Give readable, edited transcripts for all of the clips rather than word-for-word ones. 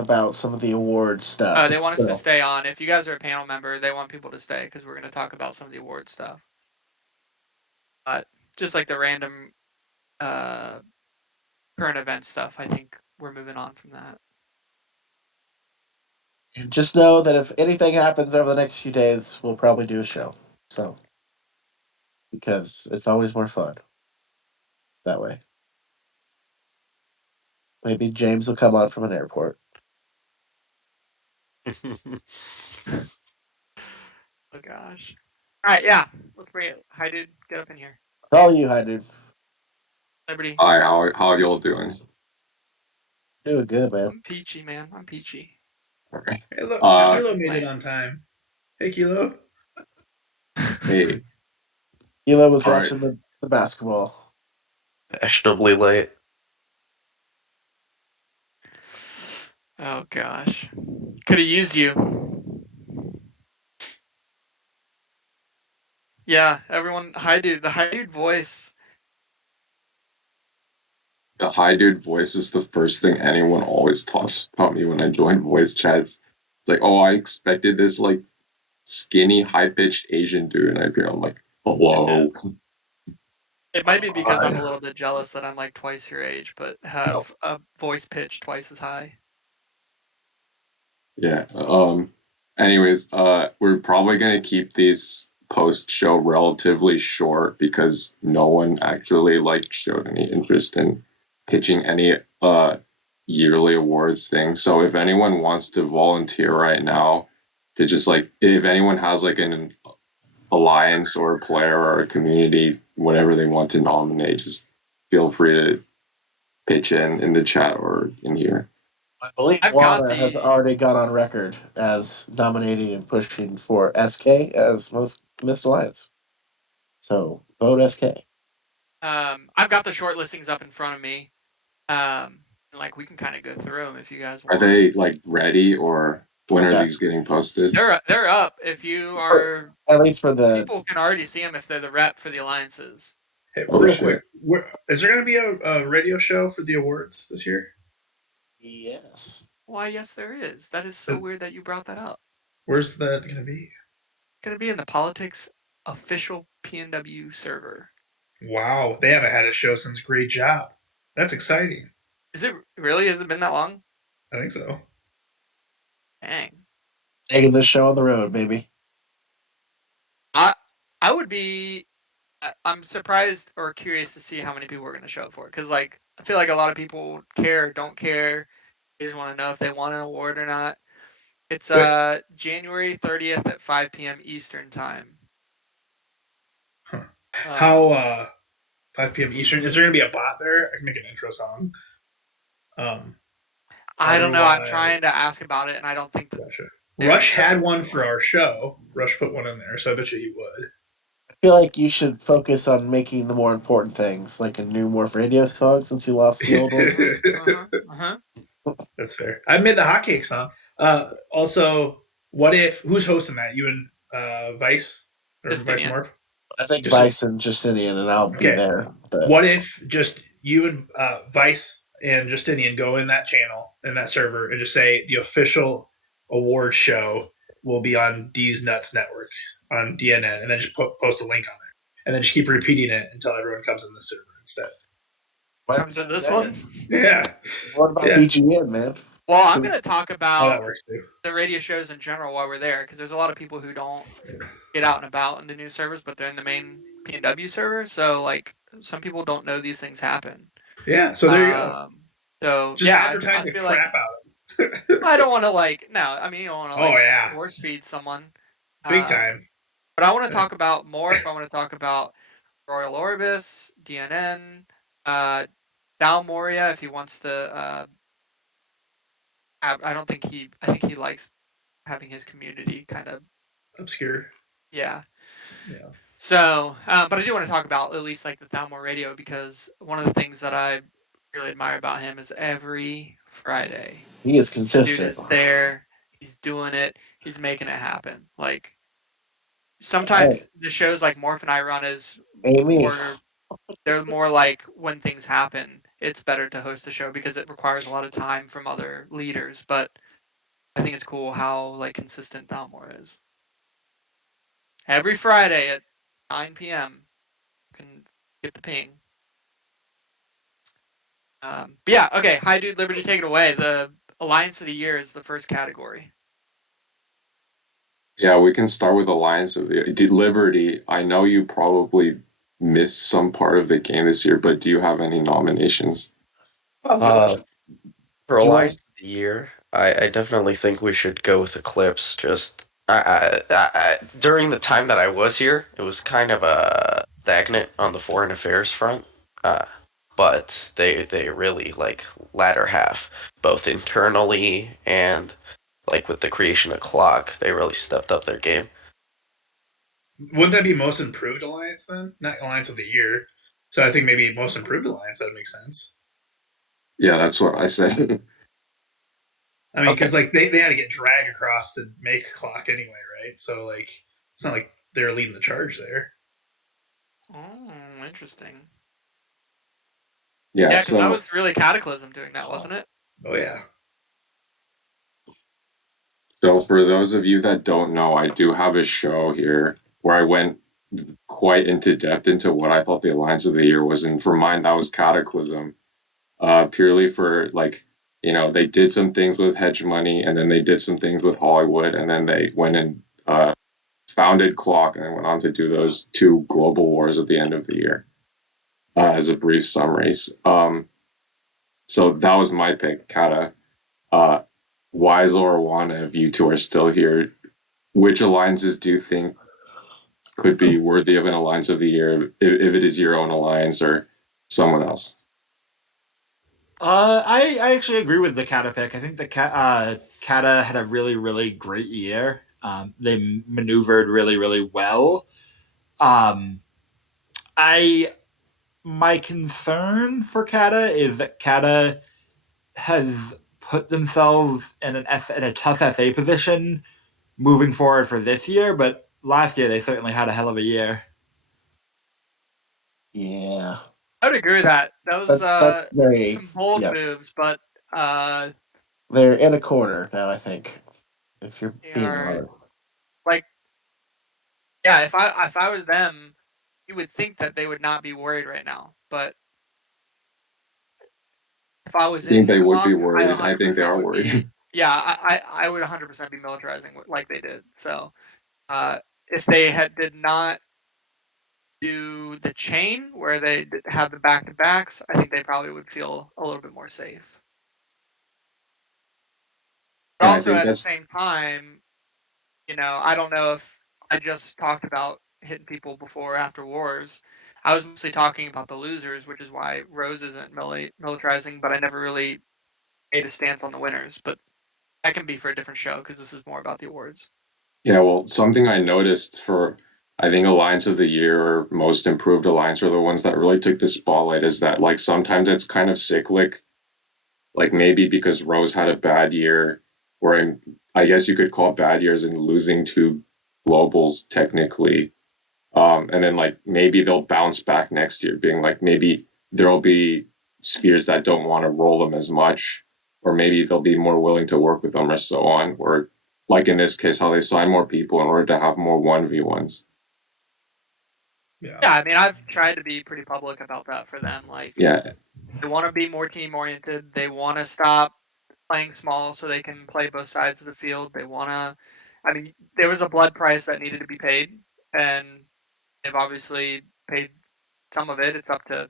about some of the award stuff. They want us to So, stay on. If you guys are a panel member, they want people to stay because we're going to talk about some of the award stuff. But just like the random uh, current event stuff, I think we're moving on from that. and just know that if anything happens over the next few days, we'll probably do a show. So, because it's always more fun that way. Maybe James will come on from an airport. Oh gosh. All right, yeah. Let's bring it. Hi, dude. Get up in here. All you, hi, dude. Liberty. Hi, how are y'all doing? Doing good, man. I'm peachy, man. I'm peachy. Okay. Hey, look, Uh, Can't Kilo made it complain. on time. Hey, Kilo. hey, Hilo was all right. watching the basketball. Fashionably late. Oh gosh. Could have used you. Yeah, everyone. Hi, dude. The hi, dude voice. The hi dude voice is the first thing anyone always talks about me when I join voice chats. It's like, oh, I expected this like skinny, high pitched Asian dude, and I'm like, hello. It might be because I'm a God. little bit jealous that I'm like twice your age, but No. have a voice pitch twice as high. Yeah. Anyways, we're probably gonna keep these post show relatively short because no one actually like showed any interest in pitching any yearly awards thing. So if anyone wants to volunteer right now to just like if anyone has like an alliance or a player or a community, whatever they want to nominate, just feel free to pitch in the chat or in here. I believe I've got WANA has the. already gone on record as nominating and pushing for SK as most Missed Alliance. So vote SK. I've got the short listings up in front of me. Like we can kind of go through them if you guys Are want. they like ready or when are Yeah. these getting posted? They're up. If you For, are, at least for the people can already see them if they're the rep for the alliances. Hey, Oh real quick, shit. is there going to be a radio show for the awards this year? yes. Why, yes, there is. That is so weird that you brought that up. Where's that going to be? It's gonna be in the politics official PNW server. Wow, they haven't had a show since Great Job. That's exciting. Is it really? Has it been that long? I think so. Dang. Taking this show on the road, baby. I I would be. I'm surprised or curious to see how many people are going to show up for it because, like, I feel like a lot of people care, don't care. They just want to know if they want an award or not. It's Wait, January 30th at 5 p.m. Eastern time. huh. How Um, 5 p.m. Eastern? Is there going to be a bot there? I can make an intro song. Um, I don't know. I'm Otherwise, trying to ask about it, and I don't think that gotcha. they're Rush showing had one for one. our show. Rush put one in there, so I bet you he would. I feel like you should focus on making the more important things, like a new Morph radio song since you lost the old one. That's fair. I made the hotcake song. Also, what if who's hosting that? You and Vice or Vice Justinian. Mark? I think Just Bison Justinian and I'll be okay. there. But What if just you and Vice and Justinian go in that channel in that server and just say the official award show will be on D's Nuts Network on DNN, and then just post a link on there, and then just keep repeating it until everyone comes in the server instead. what, Comes to this one. Yeah, what about yeah. BGN, man? Well, I'm Should we, going to talk Oh, that about works too. the radio shows in general while we're there because there's a lot of people who don't get out and about into new servers, but they're in the main PNW server. So like some people don't know these things happen. Yeah, so there you go. Um, so Just yeah, advertise I the feel crap like out of it. I don't want to like no, I mean you don't want to Oh like yeah, force feed someone. big Um, time. but I want to Yeah. talk about Morph. I want to talk about Royal Orbis, DNN, uh, Dal Moria if he wants to. I don't think he. I think he likes having his community kind of. Obscure. Yeah. Yeah. So, but I do want to talk about at least like the Thalmor Radio because one of the things that I really admire about him is every Friday, he is the dude consistent. is there. He's doing it. He's making it happen. Like Hey, sometimes the shows like Morph and I run is Amy, more. They're more like when things happen. it's better to host the show because it requires a lot of time from other leaders. But I think it's cool how like consistent Balmore is. Every Friday at 9 p.m. you can get the ping. But yeah, okay. Hi, dude. Liberty, take it away. The Alliance of the Year is the first category. Yeah, we can start with Alliance of the Liberty. I know you probably missed some part of the game this year, but do you have any nominations? Uh, for Do you want Alliance of the Year, I definitely think we should go with Eclipse. Just during the time that I was here, it was kind of stagnant on the foreign affairs front. Uh, but they really like latter half, both internally and like with the creation of Clock, they really stepped up their game. Wouldn't that be most improved alliance then? Not alliance of the year. So I think maybe most improved alliance. That would make sense. Yeah, that's what I said. I mean, Okay. because like they had to get dragged across to make a clock anyway, right? So like it's not like they're leading the charge there. Oh, interesting. Yeah, Yeah, because that so was really Cataclysm doing that, wasn't it? Oh yeah. so for those of you that don't know, I do have a show here where I went quite into depth into what I thought the Alliance of the Year was, and for mine that was Cataclysm. Purely for like, they did some things with hedge money, and then they did some things with Hollywood, and then they went and founded Clock, and then went on to do those two global wars at the end of the year. As a brief summary, so that was my pick, Kata. Uh, Wizel or WANA, if you two are still here, which alliances do you think could be worthy of an alliance of the year, if it is your own alliance or someone else? I actually agree with the Kata pick. I think the Kata had a really great year. They maneuvered really well. Um, I My concern for Kata is that Kata has put themselves in in a tough FA position moving forward for this year, but last year they certainly had a hell of a year. Yeah, I would agree with that. That was that's very, some bold yeah. moves, but uh, They're in a corner now. I think if you're they being are honest. like, yeah. If I was them, you would think that they would not be worried right now. But if I was I think they in would be Clock, I worried. I think they 100% are would be. worried. Yeah, I would 100% be militarizing like they did. So if they did not do the chain where they had the back to backs, I think they probably would feel a little bit more safe. But Yeah, I also think at the that's same time, I don't know if I just talked about hitting people before or after wars. I was mostly talking about the losers, which is why Rose isn't militarizing, but I never really made a stance on the winners. But that can be for a different show because this is more about the awards. yeah. Well, something I noticed for I think Alliance of the Year or Most Improved Alliance are the ones that really took the spotlight. Is that like sometimes it's kind of cyclic, like maybe because Rose had a bad year, or I guess you could call it bad years in losing two globals technically. And then like maybe they'll bounce back next year, being like maybe there'll be spheres that don't want to roll them as much, or maybe they'll be more willing to work with them, or so on. Or like in this case, how they sign more people in order to have more 1v1s. Yeah. Yeah, I mean, I've tried to be pretty public about that for them. Like, Yeah, they want to be more team oriented. They want to stop playing small so they can play both sides of the field. They want to. I mean, there was a blood price that needed to be paid, and they've obviously paid some of it. It's up to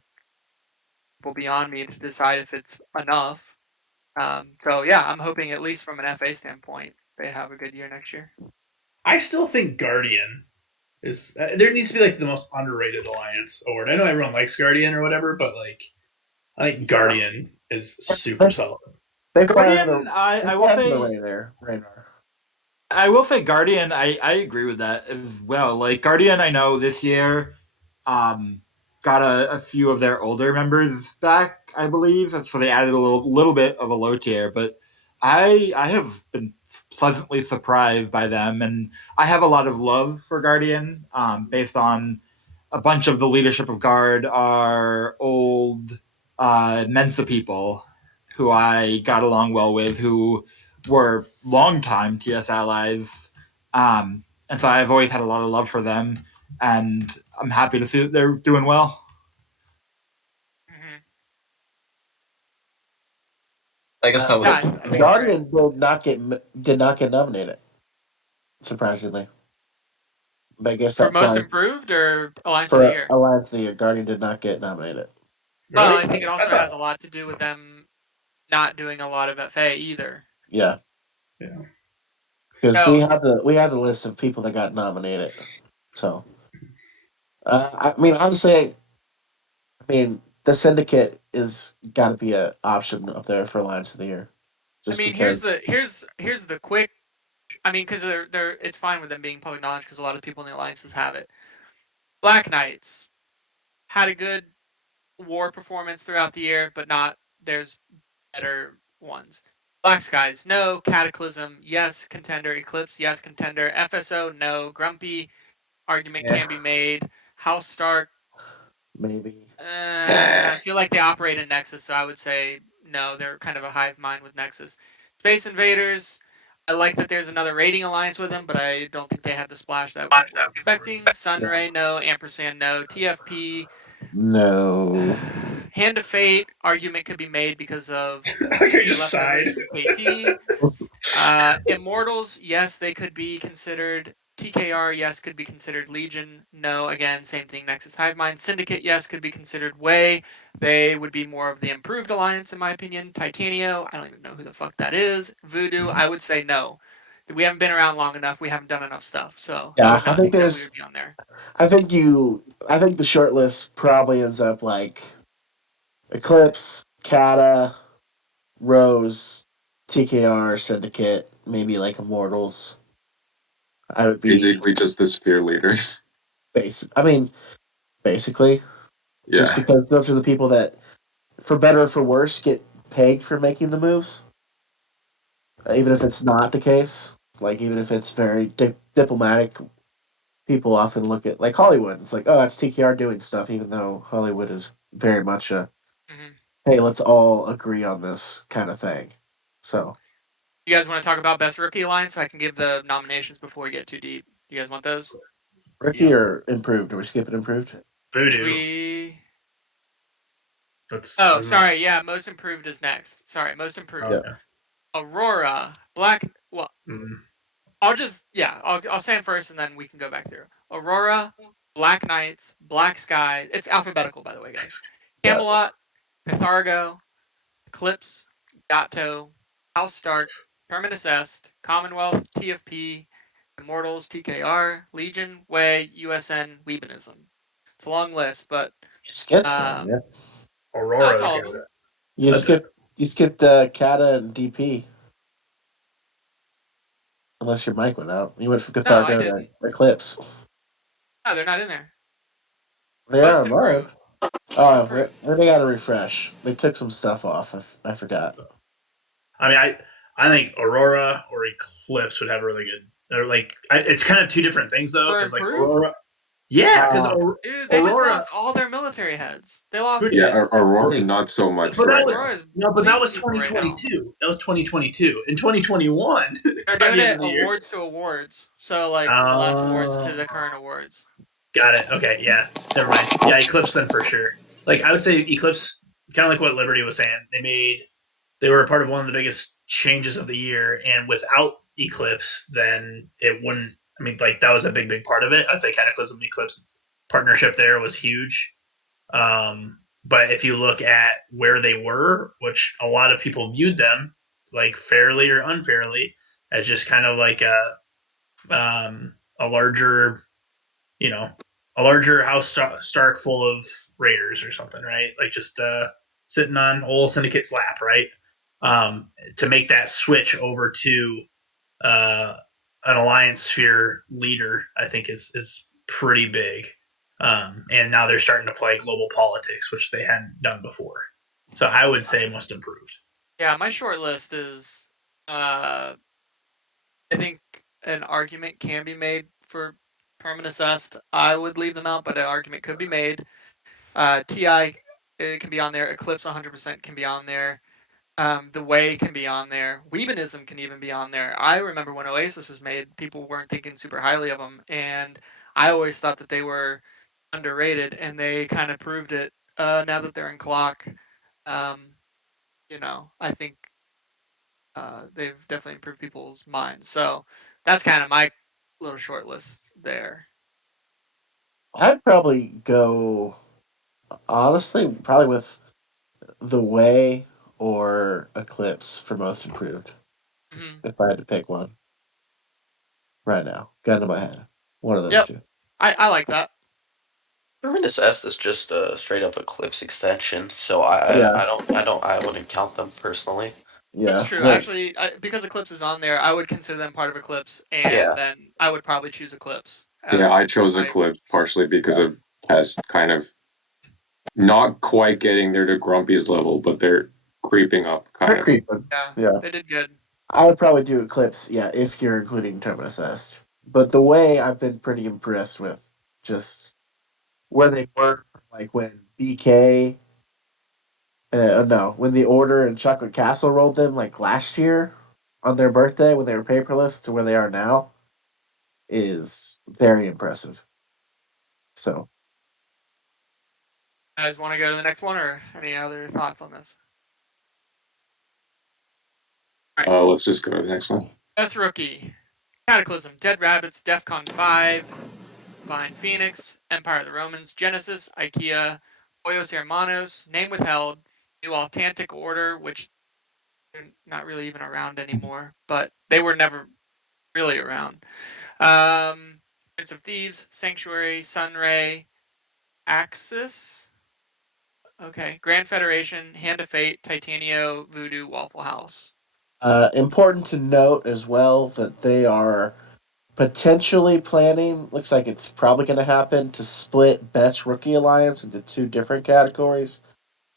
people beyond me to decide if it's enough. So yeah, I'm hoping at least from an FA standpoint, they have a good year next year. I still think Guardian is there needs to be like the most underrated alliance award. I know everyone likes Guardian or whatever, but like I think Guardian is super They solid. they fly under Guardian, they I will fly under the say radar. I will say Guardian. I agree with that as well. Like Guardian, I know this year, got a few of their older members back. I believe so. They added a little bit of a low tier, but I have been pleasantly surprised by them, and I have a lot of love for Guardian, based on a bunch of the leadership of Guard are old Mensa people who I got along well with, who were longtime TS allies. And so I've always had a lot of love for them, and I'm happy to see that they're doing well. Mhm. I guess that was. Yeah, I think you're right. Guardian did not get nominated. Surprisingly, but I guess For that most flies improved or Alliance of the for Year? Alliance of the Year. Guardian did not get nominated. Well, Really? I think it I also thought. has a lot to do with them not doing a lot of FA either. Yeah, Yeah. because So, we have the list of people that got nominated. So, I mean, honestly, I mean, the Syndicate is got to be an option up there for Alliance of the Year, I just mean, because. here's the quick. I mean, because they're it's fine with them being public knowledge because a lot of people in the alliances have it. Black Knights had a good war performance throughout the year, but not there's better ones. Black Skies, no. Cataclysm, yes. Contender. Eclipse, yes. Contender. FSO, no. Grumpy, argument Yeah. can be made. House Stark, Maybe. I feel like they operate in Nexus, so I would say no. They're kind of a hive mind with Nexus. Space Invaders, I like that there's another rating alliance with them, but I don't think they had the splash that people were expecting. Sunray, no. Ampersand, no. TFP, No. Hand of Fate, argument could be made because of I the just sighed. leftovers from KT. Immortals, yes, they could be considered. TKR, yes, could be considered Legion. No, again, same thing. Nexus Hive Mind. Syndicate, yes, could be considered Way. They would be more of the improved alliance, in my opinion. Titanio, I don't even know who the fuck that is. Voodoo, I would say no. We haven't been around long enough. We haven't done enough stuff, so I Yeah, would I not think think that we there's. would be on there. I think the short list probably ends up like Eclipse, Kata, Rose, TKR, Syndicate, maybe like Immortals. I would be Basically, just the sphere leaders. I mean, basically, just Yeah. because those are the people that, for better or for worse, get pegged for making the moves, even if it's not the case. Like even if it's very diplomatic, people often look at like Hollywood. It's like, oh, that's TKR doing stuff, even though Hollywood is very much a Mm-hmm. hey, let's all agree on this kind of thing. So You guys want to talk about best rookie alliance? I can give the nominations before we get too deep. You guys want those? Ricky Yeah. or improved? Are we skipping improved? Voodoo. We. That's Oh, sorry. Yeah, most improved is next. Sorry, most improved. Yeah. okay. Aurora, Black. Well, Mm. I'll say them first, and then we can go back through. Aurora, Black Knights, Black Sky. It's alphabetical, by the way, guys. Yeah. Camelot, Pythargo, Eclipse, Gato, House Stark, Terminus Est, Commonwealth, TFP, Immortals, TKR, Legion, Way, USN, Weebinism. It's a long list, but You skipped some, um, yeah. that's Aurora's all of good. them. You That's it. skipped Kata and DP. Unless your mic went out. You went from No, I Cathargo didn't. to Eclipse. No, they're not in there. They are Most on mine. improved. Most Oh, improved. they got to refresh. They took some stuff off. I forgot. I mean, I think Aurora or Eclipse would have really good. They're like, it's kind of two different things though, For because like improved? Aurora, yeah, because Uh, Dude, they just Aurora, lost all their military heads. They who lost. did? Yeah, Aurora, not so much But that right was now. Aurora is no, but that bleeding was people right now. 2022. That was 2022. In 2021, They're by doing the end it of the year. awards to awards. So like from the last awards to Oh, the current awards. got it. Okay, yeah, never mind. Yeah, Eclipse then for sure. Like I would say Eclipse, kind of like what Liberty was saying. They were a part of one of the biggest changes of the year, and without Eclipse, then it wouldn't. I mean, like that was a big part of it. I'd say Cataclysm Eclipse partnership there was huge. But if you look at where they were, which a lot of people viewed them like fairly or unfairly as just kind of like a larger, you know, a larger house Stark full of raiders or something, right? Like just sitting on old Syndicate's lap, right? To make that switch over to uh, an alliance sphere leader, I think is pretty big. And now they're starting to play global politics, which they hadn't done before. So I would say most improved. Yeah, my short list is I think an argument can be made for Terminus Est. I would leave them out, but an argument could be made. TI it can be on there. Eclipse 100% can be on there. The Way can be on there. Weavenism can even be on there. I remember when Oasis was made, people weren't thinking super highly of them, and I always thought that they were underrated, and they kind of proved it. Now that they're in Clock, um, I think they've definitely improved people's minds. So that's kind of my little short list there. I'd probably go honestly, probably with the Way or Eclipse for most improved. Mm-hmm. If I had to pick one right now, gun to my head, one of those Yep, two. I like that. Ruinous S is just a straight up Eclipse extension, so Yeah, I wouldn't count them personally. That's yeah. true. Well, Actually, because Eclipse is on there, I would consider them part of Eclipse, and Yeah, then I would probably choose Eclipse Yeah, as I chose my. Eclipse partially because yeah. of Test kind of not quite getting there to Grumpy's level, but they're creeping up They're kind of. creeping. Yeah, Yeah, they did good. I would probably do Eclipse. Yeah, if you're including Terminus S. But the Way I've been pretty impressed with, just where they were, like when BK. No, when the Order and Chocolate Castle rolled them like last year on their birthday when they were paperless to where they are now is very impressive. So You guys want to go to the next one, or any other thoughts on this? All right, Let's just go to the next one. best rookie: Cataclysm, Dead Rabbits, DEFCON 5, Divine Phoenix, Empire of the Romans, Genesis, IKEA, Hoyos Hermanos, Name Withheld, New Altantic Order, which they're not really even around anymore, but they were never really around. Prince of Thieves, Sanctuary, Sunray, Axis. Okay, Grand Federation, Hand of Fate, Titanio, Voodoo, Waffle House. important to note as well that they are potentially planning. Looks like it's probably going to happen to split Best Rookie Alliance into two different categories.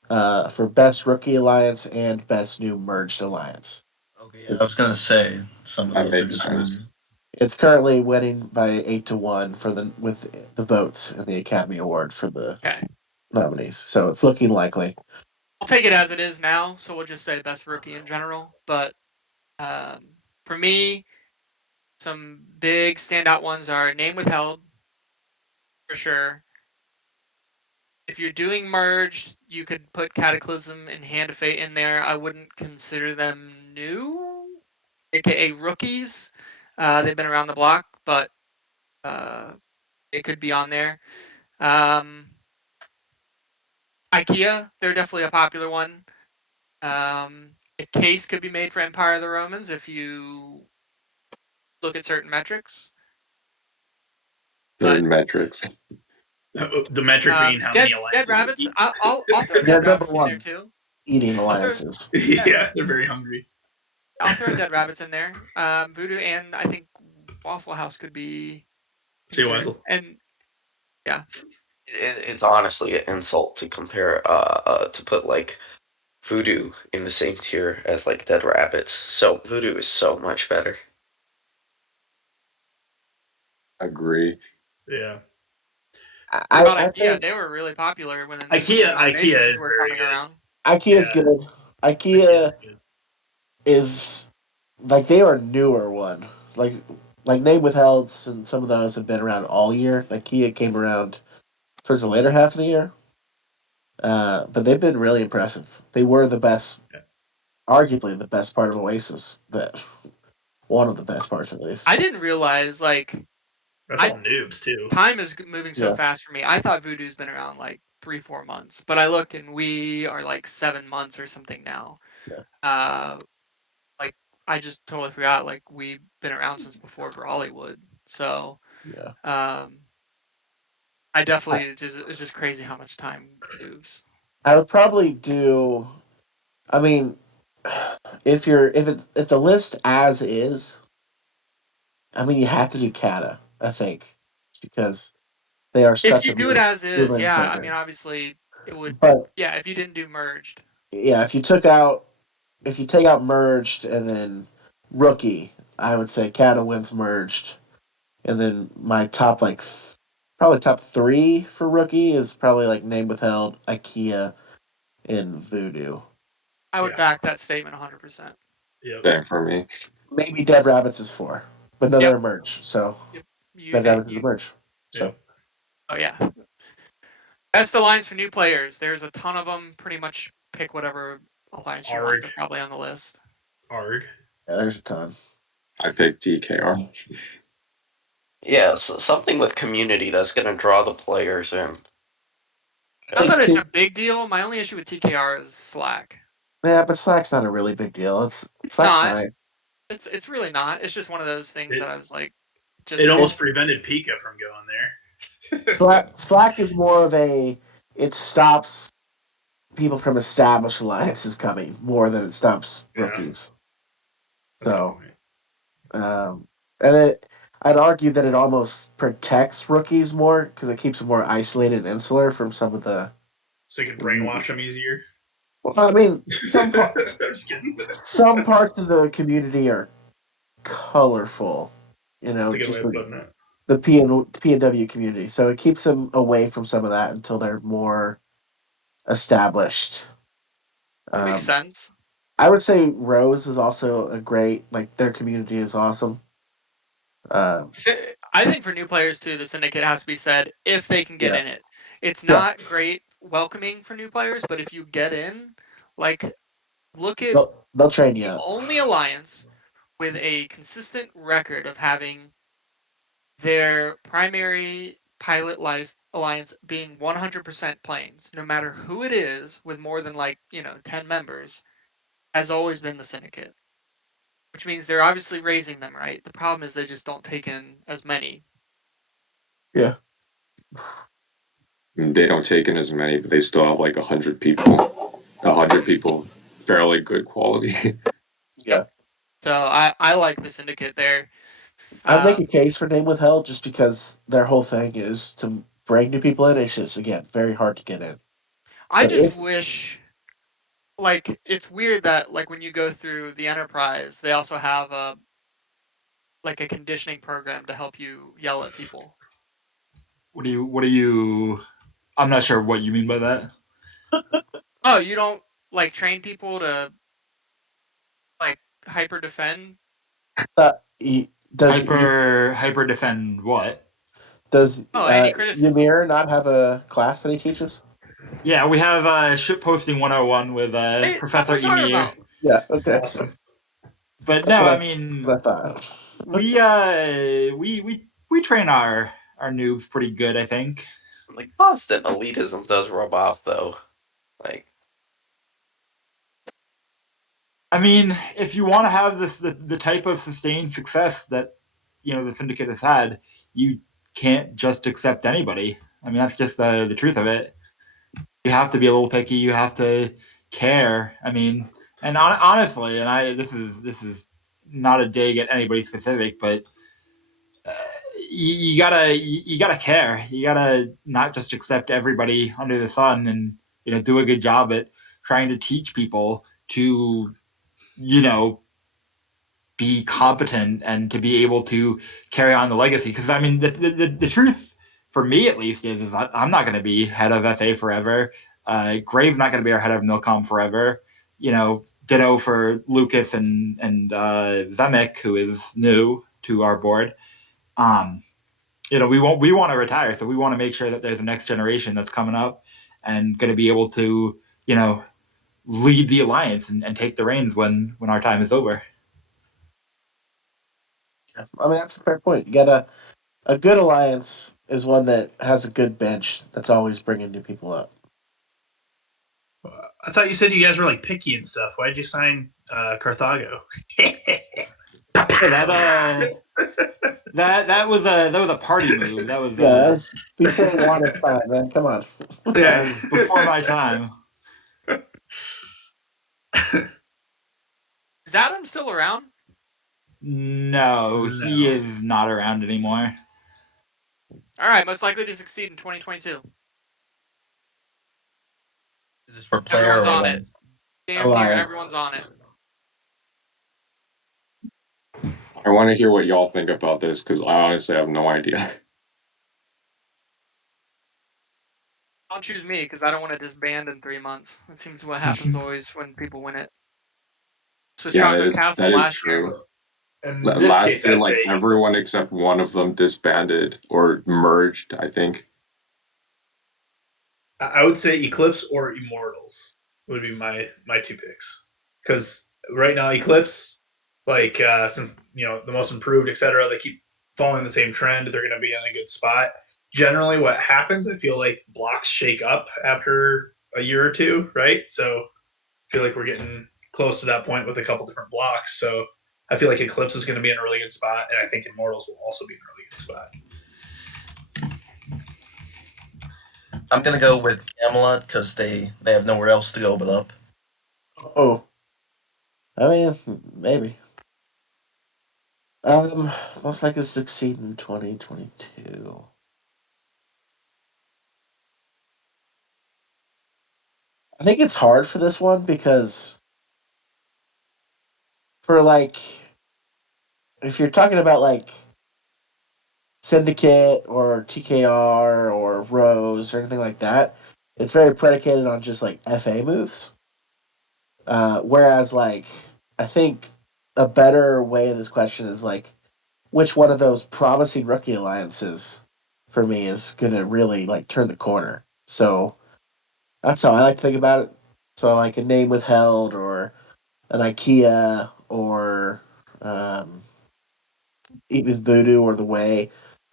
For Best Rookie Alliance and Best New Merged Alliance. Okay, yeah, I It's was gonna say some of That those are makes just sense. weird. it's currently winning by 8-1 for the with the votes in the Academy Award for the Okay, nominees. So it's looking likely. I'll take it as it is now, so we'll just say best rookie in general. But for me, some big standout ones are Name Withheld, for sure. If you're doing merged, you could put Cataclysm and Hand of Fate in there. I wouldn't consider them new, aka rookies. They've been around the block, but uh, they could be on there. Um, IKEA, they're definitely a popular one. A case could be made for Empire of the Romans if you look at certain metrics. But Certain metrics. The metric being how many Dead alliances they Rabbits, keep. I'll throw They're Dead number Rabbits in there one too. eating I'll throw alliances. yeah, Yeah, they're very hungry. I'll throw Dead Rabbits in there. Voodoo and I think Waffle House could be See considered. Wizel. And yeah, it's honestly an insult to compare to put like Voodoo in the same tier as like Dead Rabbits. So Voodoo is so much better. Agree. Yeah. what about I IKEA? think They were really popular when the IKEA renovations is were very coming good. around. IKEA's Yeah, good. IKEA IKEA is good. is like they are a newer one. Like Name Withheld and some of those have been around all year. IKEA came around towards the later half of the year. But they've been really impressive. They were the best, Yeah. arguably the best part of Oasis. That one of the best parts, at least. I didn't realize like That's I all noobs too. time is moving so Yeah, fast for me. I thought Voodoo's been around like 3 4 months, but I looked and we are like 7 months or something now. yeah, Uh, like I just totally forgot. Like we've been around since before Brawlywood, so yeah. um, I I, definitely it's just crazy how much time moves. I would probably do. I mean, if the list as is, I mean you have to do Kata. I think because they are If such you a do it as is, moving yeah. I mean, program. obviously it would. But Yeah, if you didn't do merged, yeah, if you take out merged and then rookie, I would say Kata wins merged, and then my probably top three for rookie is probably like Name Withheld, IKEA, in Voodoo. I would Yeah. back that statement 100%. Yep. Same for me. Maybe Dead Rabbits is 4, but no, they're Yep. a merge. So Yep. Dead Rabbits is a merge. So Yep. Oh yeah. Best alliance for new players. There's a ton of them. Pretty much pick whatever alliance you want. Arg. They're probably on the list. Arg. yeah, there's a ton. I picked TKR. Yeah, something with community that's going to draw the players in. Not that it's T- a big deal. My only issue with TKR is Slack. Yeah, but Slack's not a really big deal. It's It's Slack's not. nice. It's really not. It's just one of those things that I was like, It just almost prevented Pika from going there. Slack is more of a it stops people from established alliances coming more than it stops Yeah. rookies. That's a good So point. and I'd argue that it almost protects rookies more because it keeps them more isolated and insular from some of the. So you can brainwash them easier. Well, I mean, I'm just kidding. some parts of the community are colorful. You know, That's a good way just of putting it. the P and W community. So it keeps them away from some of that until they're more established. that makes sense. I would say Rose is also a great like their community is awesome. I think for new players too, the syndicate has to be said if they can get Yeah, in it. It's yeah, not great welcoming for new players, but if you get in, like look at they'll train you the up. only alliance with a consistent record of having their primary pilot alliance being 100% planes, no matter who it is, with more than 10 members, has always been the syndicate. Which means they're obviously raising them, right? The problem is they just don't take in as many. Yeah, They don't take in as many, but they still have like 100 people. 100 people, fairly good quality. yeah. So I like the syndicate there. I'd make a Um, case for Name Withheld just because their whole thing is to bring new people in. It's just again very hard to get in. I But just if wish, it's weird that when you go through the enterprise, they also have a conditioning program to help you yell at people. What do you I'm not sure what you mean by that. Oh, you don't train people to like hyper defend? uh, does Hyper defend what? does Oh, any criticism. Ymir not have a class that he teaches? Yeah, we have shitposting 101 with Hey, that's Professor what I'm talking Emir. about. Yeah, okay. Awesome. But That's no, I what I mean thought. we train our noobs pretty good, I think. Like, constant elitism does rub off, though. Like, I mean, if you want to have the type of sustained success that the syndicate has had, you can't just accept anybody. I mean, that's just the truth of it. You have to be a little picky. You have to care. I mean, and honestly, and this is not a dig at anybody specific, but uh, you gotta care. You gotta not just accept everybody under the sun, and do a good job at trying to teach people to you know be competent and to be able to carry on the legacy. Because I mean, the truth for me at least is I'm not going to be head of FA forever. Grave's not going to be our head of Milcom forever. Ditto for Lucas and Zemek, who is new to our board. Um, we want to retire, so we want to make sure that there's a next generation that's coming up and going to be able to lead the alliance and take the reins when our time is over. I mean, that's a fair point. You got a good alliance is one that has a good bench that's always bringing new people up. I thought you said you guys were picky and stuff. Why'd you sign Carthago? Hey, that was a party move. That was Yeah, that's before WANA's time, man. Come on. that Yeah. was before my time. Is Adam still around? No, he No. is not around anymore. All right, most likely to succeed in 2022. Is this for player Everyone's or on what? it. Damn near Alliance. everyone's on it. I want to hear what y'all think about this because I honestly have no idea. Don't choose me because I don't want to disband in 3 months. That seems what happens always when people win it. This was Yeah, Chocolate Castle that is last year. true. In this Last case, year, I'd like say everyone except one of them disbanded or merged, I think. I would say Eclipse or Immortals would be my two picks. Because right now, Eclipse, like since the most improved, etc., they keep following the same trend. They're going to be in a good spot. Generally, what happens, I feel like blocks shake up after a year or two, right? So I feel like we're getting close to that point with a couple different blocks. So I feel like Eclipse is going to be in a really good spot, and I think Immortals will also be in a really good spot. I'm gonna go with Camelot because they have nowhere else to go but up. Oh, I mean, maybe. Most likely to succeed in 2022. I think it's hard for this one because for like, if you're talking about like Syndicate or TKR or Rose or anything like that, it's very predicated on just like FA moves. Whereas like, I think a better way of this question is like, which one of those promising rookie alliances for me is gonna really like turn the corner. So that's how I like to think about it. So like a name withheld or an IKEA or even Voodoo or the Way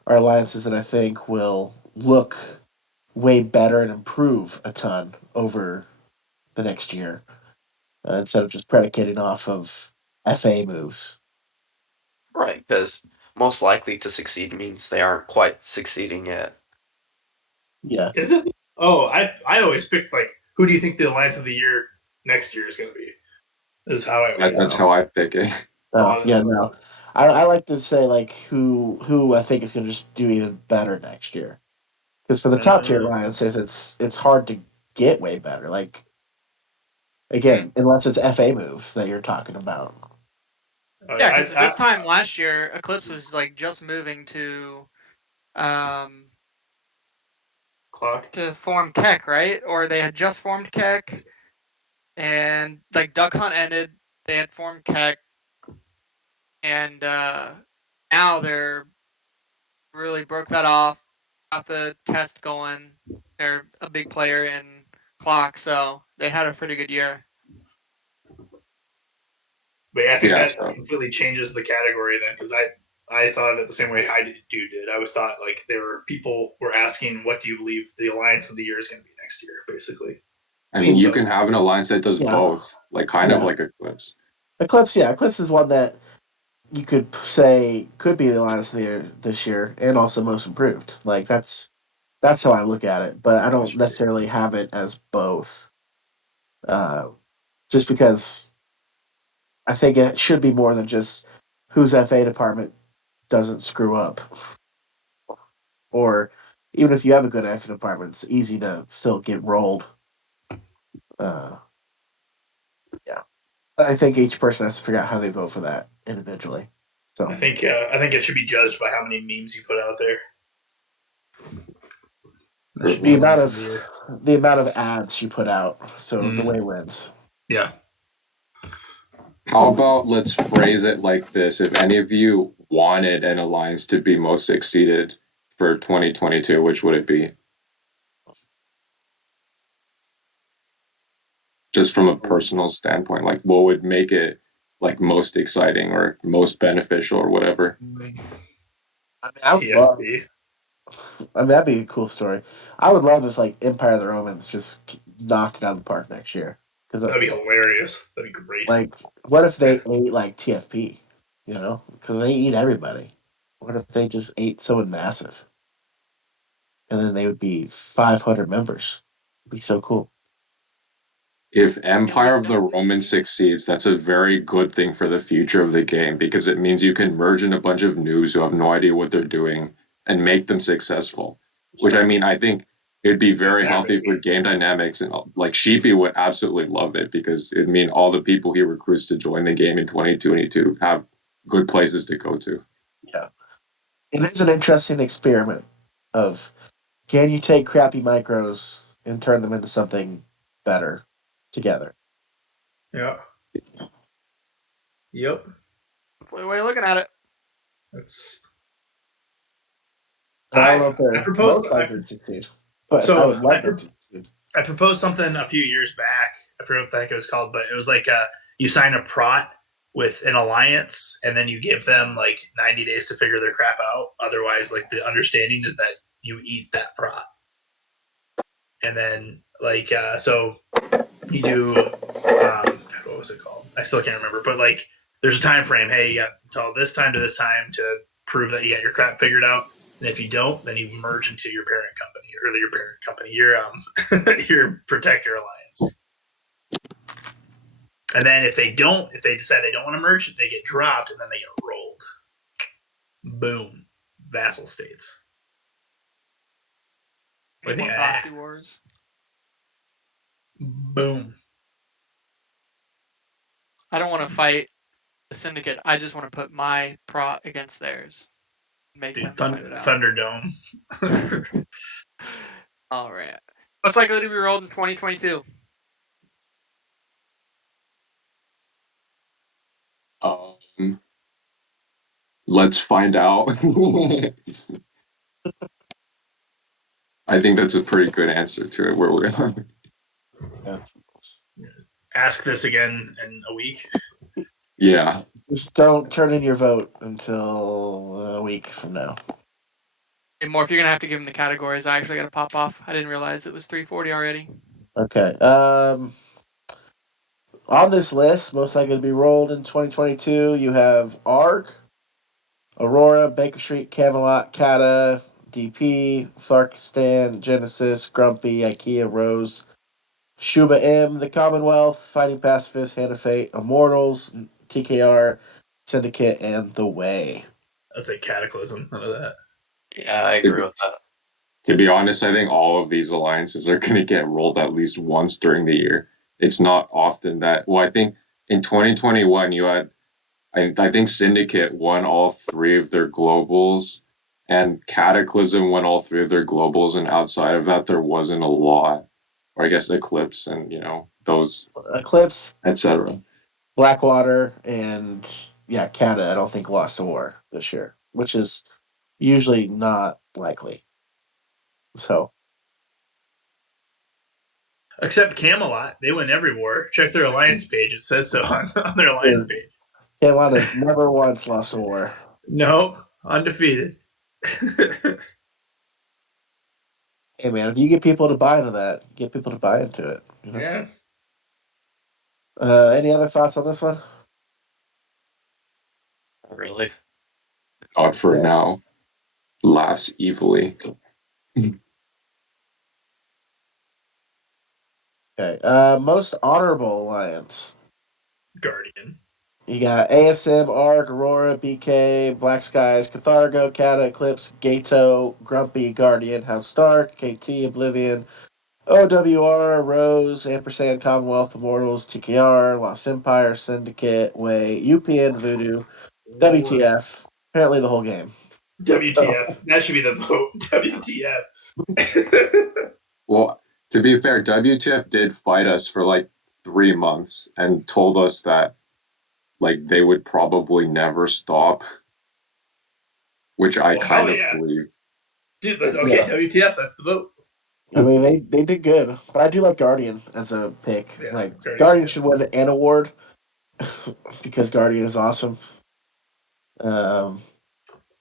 are alliances that I think will look way better and improve a ton over the next year instead of just predicating off of FA moves. Right, because most likely to succeed means they aren't quite succeeding yet. Yeah. Is it? Oh, I always picked like who do you think the alliance of the year next year is going to be? Is how I That's always how I pick it. thought Yeah, of. no. I like to say like who I think is going to just do even better next year. Because for the top tier Uh, alliances, it's hard to get way better. Like hmm. again, unless it's FA moves that you're talking about. Oh, Yeah, yeah, because this time last year, Eclipse was like just moving um clock. to form Keck, right? Or they had just formed Keck, and like Duck Hunt ended, they had formed Keck, and now they're really broke that off, got the test going. They're a big player in clock, so they had a pretty good year. But yeah, I think Yeah, that so completely changes the category then because I thought of it the same way I did. I always thought like there were people were asking what do you believe the alliance of the year is going to be next year, basically. I I mean, mean, you So can have an alliance that does yeah, both, like kind of yeah. like Eclipse. Eclipse, yeah, Eclipse is one that you could say could be the alliance of the year this year and also most improved. Like that's how I look at it, but I that's don't true. necessarily have it as both. Uh, just because I think it should be more than just whose FA department doesn't screw up, or even if you have a good FA department, it's easy to still get rolled. Uh, yeah, but I think each person has to figure out how they vote for that individually. So I think it should be judged by how many memes you put out there. That should be the Certainly. amount alliance of the of year. the amount of ads you put out, so the Mm, way wins. yeah. How about let's phrase it like this: if any of you wanted an alliance to be most succeeded for 2022, which would it be? Just from a personal standpoint, like what would make it like most exciting or most beneficial or whatever? I mean, I would love. TFB. I mean, that'd be a cool story. I would love if like Empire of the Romans just knocked it out of the park next year. Because That'd be hilarious. That'd be great. like, what if they ate like TFP? You know, because they eat everybody. What if they just ate someone massive, and then they would be 500 members? It'd be so cool. If Yeah, we Empire of the definitely need Romans succeeds, that's a very good thing for the future of the game because it means you can merge in a bunch of noobs who have no idea what they're doing and make them successful. Which I mean, I think it'd be very healthy for Exactly. game dynamics and like Sheepy would absolutely love it because it'd mean all the people he recruits to join the game in 2022 have good places to go to. Yeah, it is an interesting experiment of can you take crappy micros and turn them into something better together. Yeah. Yep. What way you looking at it? That's. I don't know if I they're proposed. most likely to succeed, but I So would love them to succeed. I proposed something a few years back. I forget what the heck it was called, but it was like you sign a prot with an alliance, and then you give them like 90 days to figure their crap out. Otherwise, like the understanding is that you eat that prot, and then like so you do. What was it called? I still can't remember, but like there's a time frame. Hey, you got until this time to this time to prove that you got your crap figured out. And if you don't, then you merge into your parent company or your parent company, your protector alliance. And then if they decide they don't want to merge, they get dropped and then they get rolled. Boom. Vassal states. What do you More think of proxy that? wars. Boom. I don't want to fight the syndicate. I just want to put my prot against theirs. Make Dude, them fight it out. Thunderdome. All right. Most likely to be rolled in 2022. Let's find out. I think that's a pretty good answer to it. Where we're Yeah. Ask this again in a week. yeah. Just don't turn in your vote until a week from now. Hey, Morf, you're gonna have to give him the categories. I actually got to pop off. I didn't realize it was 3:40 already. Okay. On this list, most likely to be rolled in 2022, you have ARG, Aurora, Baker Street, Camelot, Kata, DP, Tharkistan, Genesis, Grumpy, IKEA, Rose, Shuba M, The Commonwealth, Fighting Pacifist, Hand of Fate, Immortals, TKR, Syndicate, and The Way. That's a cataclysm. None of that. Yeah, I agree with that. To be honest, I think all of these alliances are going to get rolled at least once during the year. It's not often that. Well, I think in 2021 you had. I think Syndicate won all three of their globals, and Cataclysm won all three of their globals, and outside of that, there wasn't a lot. Or I guess Eclipse and those, Eclipse, etc. Blackwater, and yeah, Kata, I don't think lost a war this year, which is usually not likely. So, Except Camelot. They win every war. Check their alliance page. It says so on their alliance page. Camelot has never once lost a war. Nope. Undefeated. Hey man, if you get people to buy into that, get people to buy into it. You know? Yeah. Any other thoughts on this one? Really? Not for Yeah. now. Laughs evilly. Okay. Most honorable alliance. Guardian. You got ASM, ARC, Aurora, BK, Black Skies, Cathargo, Kata, Eclipse, Gato, Grumpy, Guardian, House Stark, KT, Oblivion, OWR, Rose, Ampersand, Commonwealth, Immortals, TKR, Lost Empire, Syndicate, Way, UPN, Voodoo, WTF. Apparently the whole game. WTF. That should be the vote. WTF. Well, to be fair, WTF did fight us for like 3 months and told us that like they would probably never stop, which I Well, kind hell of yeah. believe. Dude, okay, Yeah. WTF, that's the vote. I mean, they did good, but I do like Guardian as a pick. Yeah, Like Guardian's Guardian good. should win an award because Guardian is awesome. Um,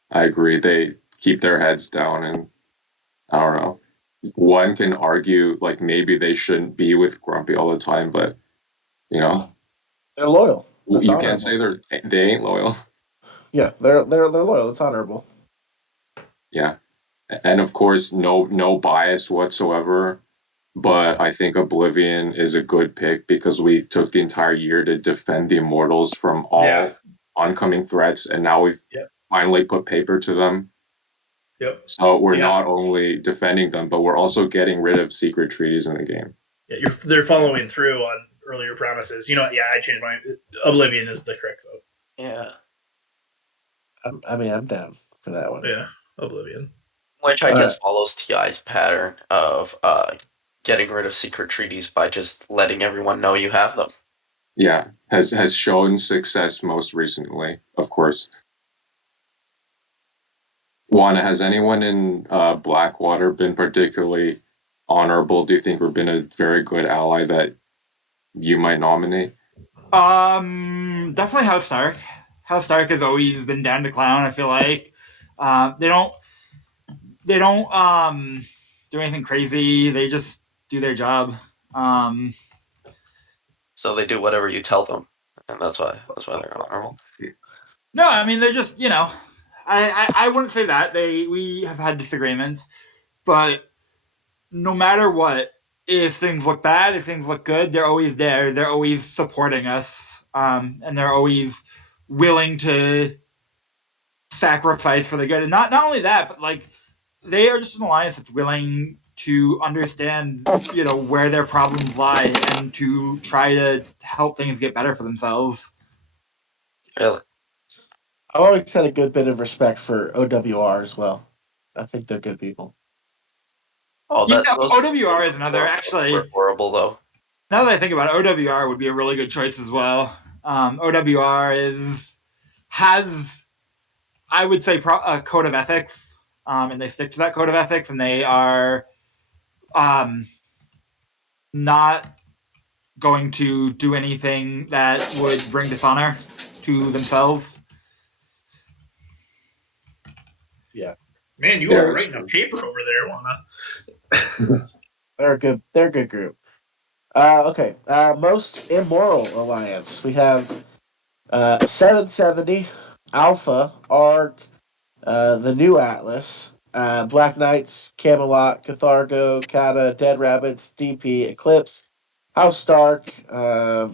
I agree. They keep their heads down, and I don't know. One can argue like maybe they shouldn't be with Grumpy all the time, but you know, they're loyal. That's you can't honorable. say they ain't loyal. Yeah, they're loyal. It's honorable. Yeah, and of course, no bias whatsoever. But I think Oblivion is a good pick because we took the entire year to defend the Immortals from Yeah. all oncoming threats, and now we've Yep. finally put paper to them. Yep. So we're Yeah. not only defending them, but we're also getting rid of secret treaties in the game. Yeah, they're following through on earlier promises. You know what? Yeah, I changed my Oblivion is the correct vote. Yeah. I'm down for that one. Yeah, Oblivion. Which I All guess right. follows TI's pattern of getting rid of secret treaties by just letting everyone know you have them. Yeah, has shown success most recently, of course. WANA, has anyone in Blackwater been particularly honorable? Do you think we've been a very good ally that you might nominate? Definitely House Stark. House Stark has always been down to clown. I feel like they don't do anything crazy. They just do their job. Um, So they do whatever you tell them, and that's why they're honorable. no, I mean they're just I wouldn't say that we have had disagreements, but no matter what, if things look bad, if things look good, they're always there. They're always supporting us, and they're always willing to sacrifice for the good. And not only that, but like they are just an alliance that's willing to understand, where their problems lie and to try to help things get better for themselves. Really? I've always had a good bit of respect for OWR as well. I think they're good people. Oh, Yeah, those OWR is another. Actually, were horrible though. now that I think about it, OWR would be a really good choice as well. OWR has, I would say, a code of ethics, and they stick to that code of ethics, and they are not going to do anything that would bring dishonor to themselves. Yeah, Man, you Yeah, are that's writing a true. paper over there, Lana. they're a good. They're a good group. Okay. Most immoral alliance. We have 770, Alpha, Arg, the New Atlas, Black Knights, Camelot, Cathargo, Kata, Dead Rabbits, DP, Eclipse, House Stark, the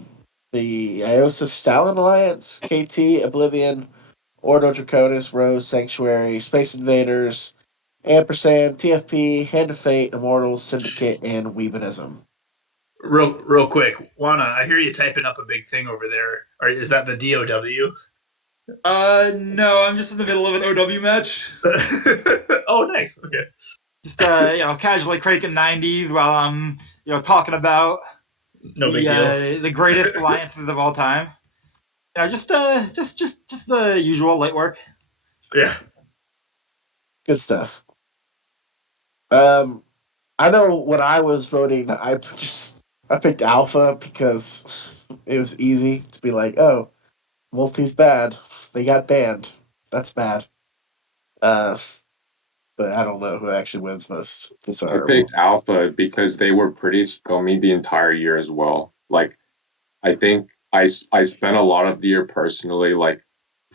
Iosif Stalin Alliance, KT, Oblivion, Ordo Draconis, Rose, Sanctuary, Space Invaders, Ampersand, TFP, Hand of Fate, Immortals, Syndicate, and Weebinism. Real quick, Wana, I hear you typing up a big thing over there. Is that the DOW? No, I'm just in the middle of an OW match. Oh, nice. Okay. Just casually cranking 90s while I'm talking about No big deal. the greatest alliances of all time. Just the usual light work. Yeah. Good stuff. I know when I was voting, I picked Alpha because it was easy to be like, oh, Wolfie's bad. They got banned. That's bad. Uh, but I don't know who actually wins most I desirable. picked Alpha because they were pretty scummy the entire year as well. Like, I think I spent a lot of the year personally, like,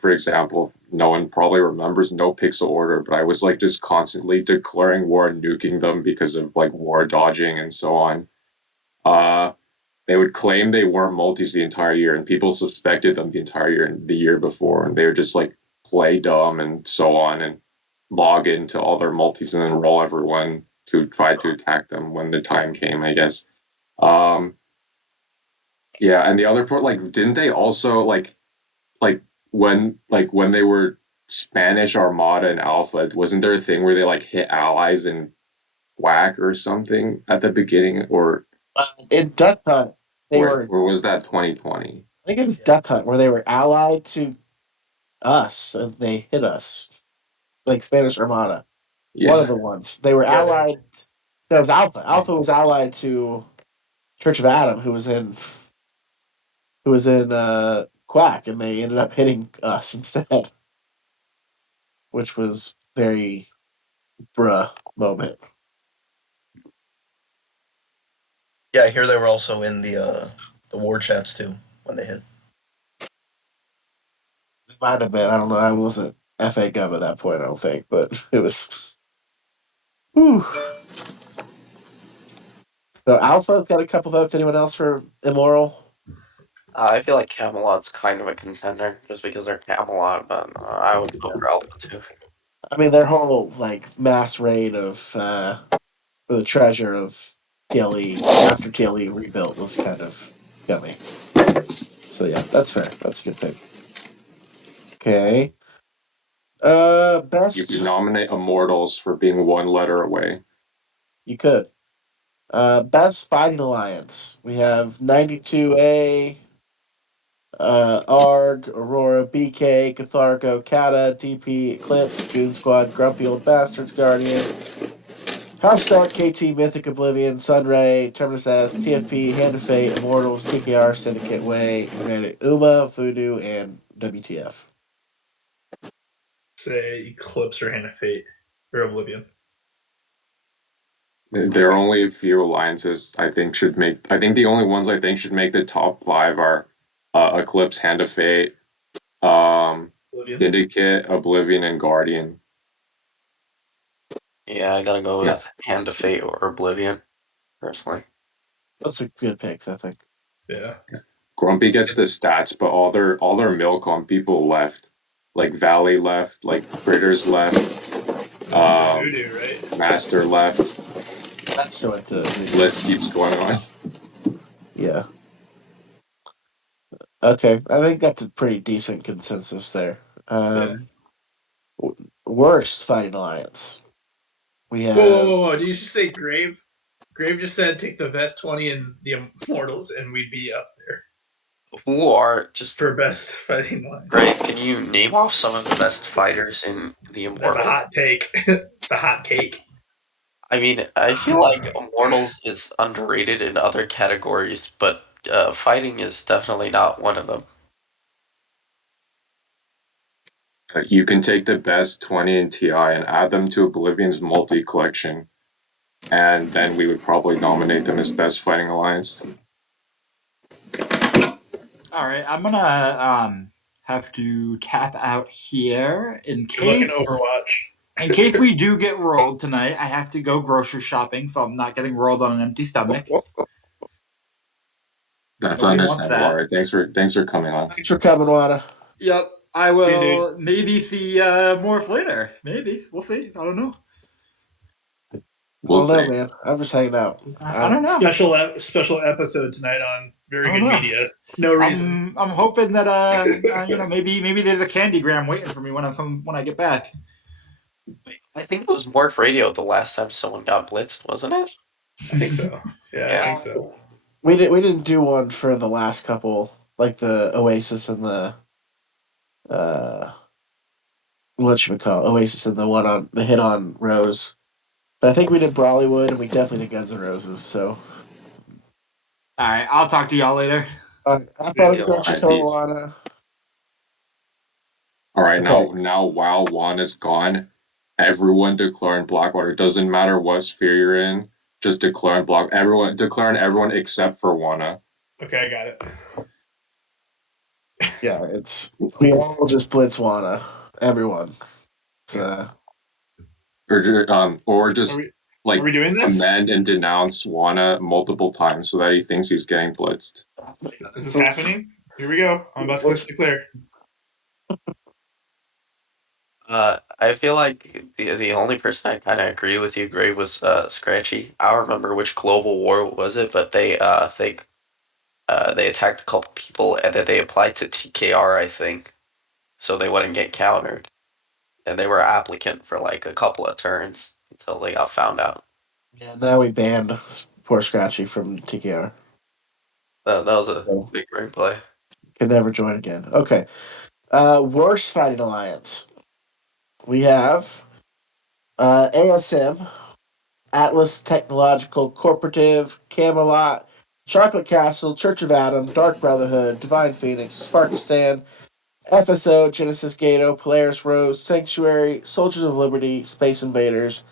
for example, no one probably remembers No Pixel Order, but I was like just constantly declaring war and nuking them because of like war dodging and so on. Uh, they would claim they weren't multis the entire year, and people suspected them the entire year and the year before, and they would just like play dumb and so on and log into all their multis and then roll everyone to try to attack them when the time came, I guess. Um, yeah, and the other part, like, didn't they also like when they were Spanish Armada and Alpha, wasn't there a thing where they like hit allies in whack or something at the beginning, In Duck Hunt, they were. or was that 2020? I think it was Yeah. Duck Hunt where they were allied to us and they hit us, like Spanish Armada. One of Yeah, the ones they were Yeah, they were. allied. That was Alpha. Alpha was allied to Church of Adam, who was in Quack, and they ended up hitting us instead, which was very bruh moment. Yeah, I hear they were also in the war chats too when they hit. It might have been. I don't know. I wasn't FA Gov at that point. I don't think, but it was. Whew. So Alpha's got a couple votes. Anyone else for immoral? I feel like Camelot's kind of a contender just because they're Camelot, but I would go for Alpha too. I mean, their whole like mass raid of for the treasure of TLE after TLE rebuilt was kind of yummy. So yeah, that's fair. That's a good pick. Okay. you Best could nominate Immortals for being one letter away. you could. Best Fighting Alliance. We have 92A, ARG, Aurora, BK, Cathargo, Kata, DP, Eclipse, Goon Squad, Grumpy Old Bastards, Guardian, House Stark, KT, Mythic Oblivion, Sunray, Terminus S, TFP, Hand of Fate, Immortals, TKR, Syndicate Way, United Uma, Voodoo, and WTF. Say Eclipse or Hand of Fate or Oblivion. There are only a few alliances I think should make. I think the only ones I think should make the top five are Eclipse, Hand of Fate, Oblivion. Syndicate, Oblivion, and Guardian. Yeah, I gotta go Yeah. with Hand of Fate or Oblivion, personally. Those are good picks, I think. Yeah. Grumpy gets the stats, but all their Milcom people left. Like Valley left, like Critters left, Voodoo, right? Master left. Let's go into List keeps going on. Yeah. Okay, I think that's a pretty decent consensus there. Worst Fighting Alliance. We have. Whoa. Did you just say Grave? Grave just said take the best 20 in the Immortals and we'd be up there Who are just for best fighting line. great? Can you name off some of the best fighters in the That's Immortal? a hot take. It's a hot cake. I mean, I feel like Immortals is underrated in other categories, but fighting is definitely not one of them. You can take the best 20 in TI and add them to Oblivion's multi collection, and then we would probably nominate them as best fighting alliance. All right, I'm gonna have to tap out here in Good luck in case we do get rolled tonight. I have to go grocery shopping, so I'm not getting rolled on an empty stomach. That's Nobody wants understandable. that. All right, thanks for coming on. Thanks for coming, WANA. Yep, I See you, will maybe see Morf later. Maybe we'll see. I don't know. We'll I don't know, see. man. I'm just hanging out. I don't know. Special episode tonight on Very I don't Good know. Media. No reason. I'm hoping that maybe there's a candygram waiting for me when I get back. I think it was Morph Radio the last time someone got blitzed, wasn't it? I think so. Yeah, Yeah. I think so. We didn't do one for the last couple, like the Oasis and the what should we call it? Oasis and the one on the hit on Rose. But I think we did Brawlywood and we definitely did Guns N' Roses. So All right, I'll talk to y'all later. I thought Yeah, it was All right, total peace. WANA. All right, Okay. now while WANA's gone, everyone declaring Blackwater. Doesn't matter what sphere you're in, just declaring everyone except for WANA. Okay, I got it. Yeah, we all just blitz WANA. Everyone. It's, Or just Are like we doing this? amend and denounce WANA multiple times so that he thinks he's getting blitzed. Is this happening? Here we go. I'm about to click declare. I feel like the only person I kind of agree with you, Grave, was Scratchy. I don't remember which global war was it, but they think they attacked a couple people and then they applied to TKR, I think, so they wouldn't get countered, and they were applicant for like a couple of turns until they got found out. Yeah, now we banned poor Scratchy from TKR. That was a big brain play. Can never join again. Okay. Worst fighting alliance. We have ASM, Atlas Technological Corporative, Camelot, Chocolate Castle, Church of Adam, Dark Brotherhood, Divine Phoenix, Sparkistan, FSO, Genesis Gato, Polaris Rose, Sanctuary, Soldiers of Liberty, Space Invaders,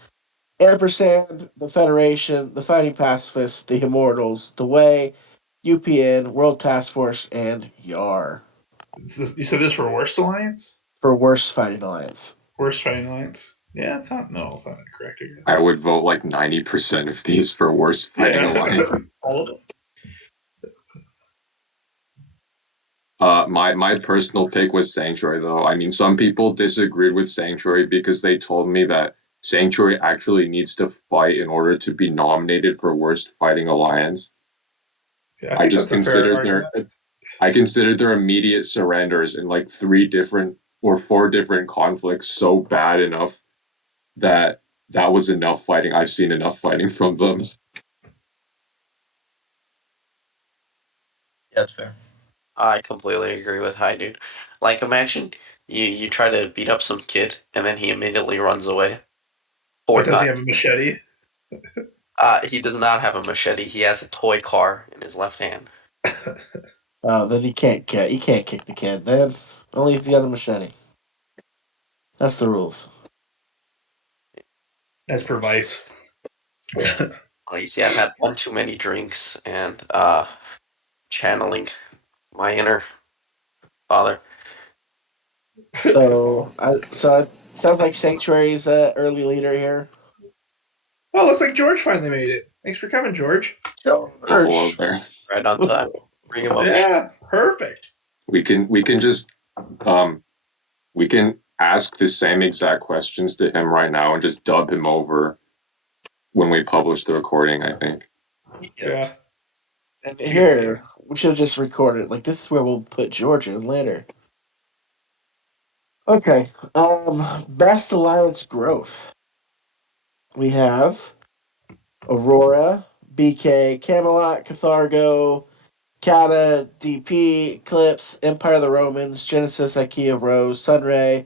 Ampersand, the Federation, the Fighting Pacifists, the Immortals, the Way, UPN, World Task Force, and YAR You said this for Worst Alliance? for Worst Fighting Alliance. Worst Fighting Alliance? Yeah, it's not incorrect, I guess. I would vote like 90% of these for worst fighting alliance. All of them. My personal pick was Sanctuary, though. I mean, some people disagreed with Sanctuary because they told me that Sanctuary actually needs to fight in order to be nominated for worst fighting alliance. Yeah, I just that's a fair considered argument. I considered their immediate surrenders in like 4 different conflicts so bad enough that was enough fighting. I've seen enough fighting from them. That's fair. I completely agree with Hi, dude. Like, imagine you try to beat up some kid and then he immediately runs away. But Or does he not. have a machete? He does not have a machete. He has a toy car in his left hand. Then you can't kick the kid. Then only if you got a machete. That's the rules. That's per Vice. Well, you see, I've had one too many drinks and channeling my inner father. So it sounds like Sanctuary's early leader here. Oh, looks like George finally made it. Thanks for coming, George. Hello George. there. Right on time. Bring him up. Yeah, perfect. We can just we can ask the same exact questions to him right now and just dub him over when we publish the recording, I think. Yeah. And here, we should have just recorded. Like, this is where we'll put George in later. Okay. Best Alliance growth. We have Aurora, BK, Camelot, Cathargo, Kata, DP, Eclipse, Empire of the Romans, Genesis, IKEA, Rose, Sunray,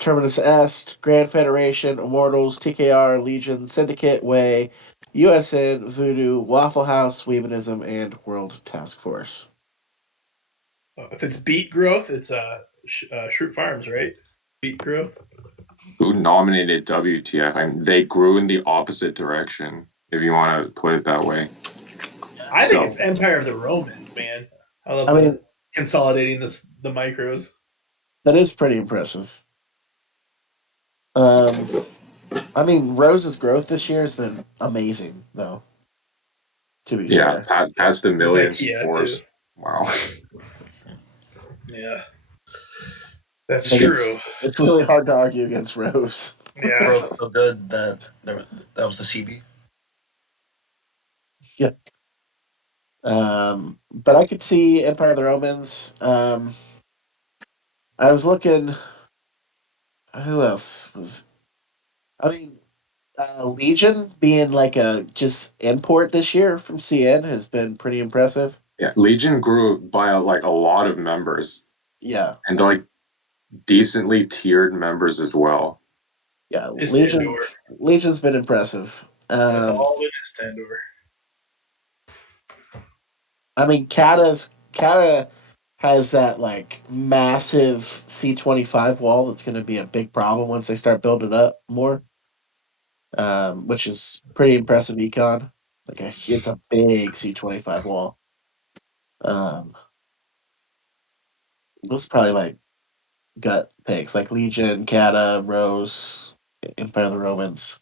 Terminus Est, Grand Federation, Immortals, TKR, Legion, Syndicate, Way, USN, Voodoo, Waffle House, Weavenism, and World Task Force. If it's beat growth, it's Shroot Farms, right? Beat growth. Who nominated WTF? They grew in the opposite direction, if you want to put it that way. I think it's Empire of the Romans, man. I love the consolidating the micros. That is pretty impressive. Rose's growth this year has been amazing, though. To be fair, past the million scores. Too. Wow. Yeah, that's true. It's really hard to argue against Rose. Yeah, Broke so good that that was the CB. Yeah. But I could see Empire of the Romans. I was looking. Who else was? I mean, Legion being like a just import this year from CN has been pretty impressive. Yeah, Legion grew by a lot of members. Yeah, and like decently tiered members as well. yeah. It's Tandor. Legion's been impressive. That's all it is, Tandor. I mean, Kata has that like massive C-25 wall that's going to be a big problem once they start building up more. Which is pretty impressive econ. It's a big C-25 wall. Those probably my gut picks, like Legion, Kata, Rose, Empire of the Romans.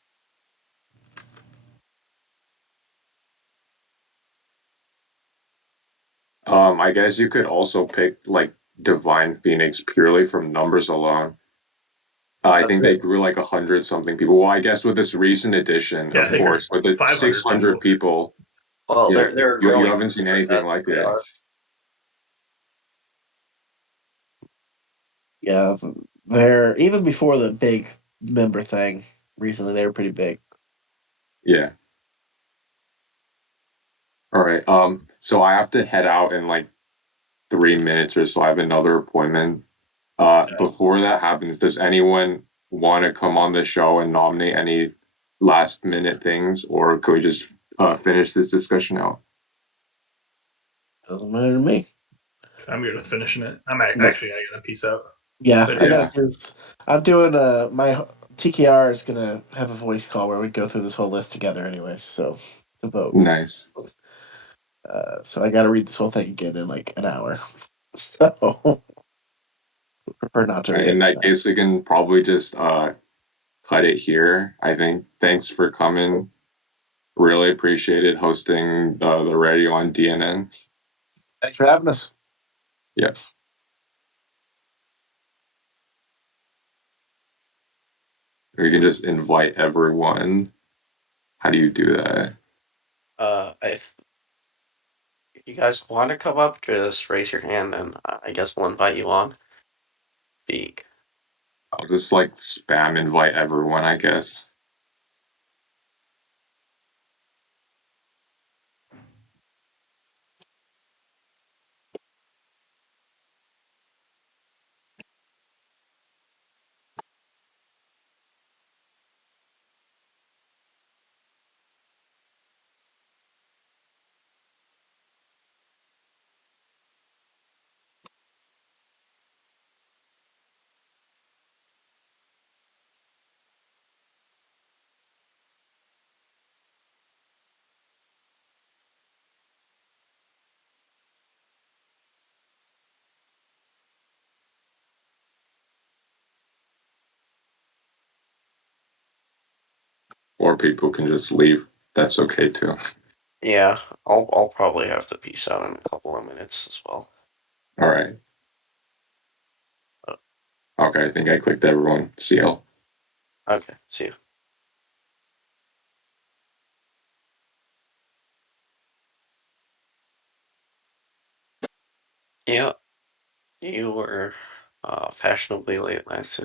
I guess you could also pick like Divine Phoenix purely from numbers alone. I think they grew like 100 something people. Well, I guess with this recent addition, of course, with the 600 people, well, yeah, they're you growing haven't seen anything like it. Yeah, they're even before the big member thing. Recently, they were pretty big. Yeah. All right. So I have to head out in like 3 minutes or so. I have another appointment. Before that happens, does anyone want to come on the show and nominate any last minute things, or could we just finish this discussion out? Doesn't matter to me. I'm good with finishing it. I gotta peace out. Yeah, But I got this. I'm doing my TKR is gonna have a voice call where we go through this whole list together, anyways. So to vote. Nice. So I got to read this whole thing again in like an hour. So prefer not to read In it. that case, we can probably just cut it here. I think. Thanks for coming. Really appreciated hosting the radio on DNN. Thanks for having us. Yeah. We can just invite everyone. How do you do that? If you guys want to come up, just raise your hand, and I guess we'll invite you on. Speak. I'll just like spam invite everyone, I guess. or people can just leave. That's okay too. Yeah, I'll probably have to peace out in a couple of minutes as well. All right. Okay, I think I clicked everyone. See you. Okay, see you. Yeah, you were fashionably late, Lance.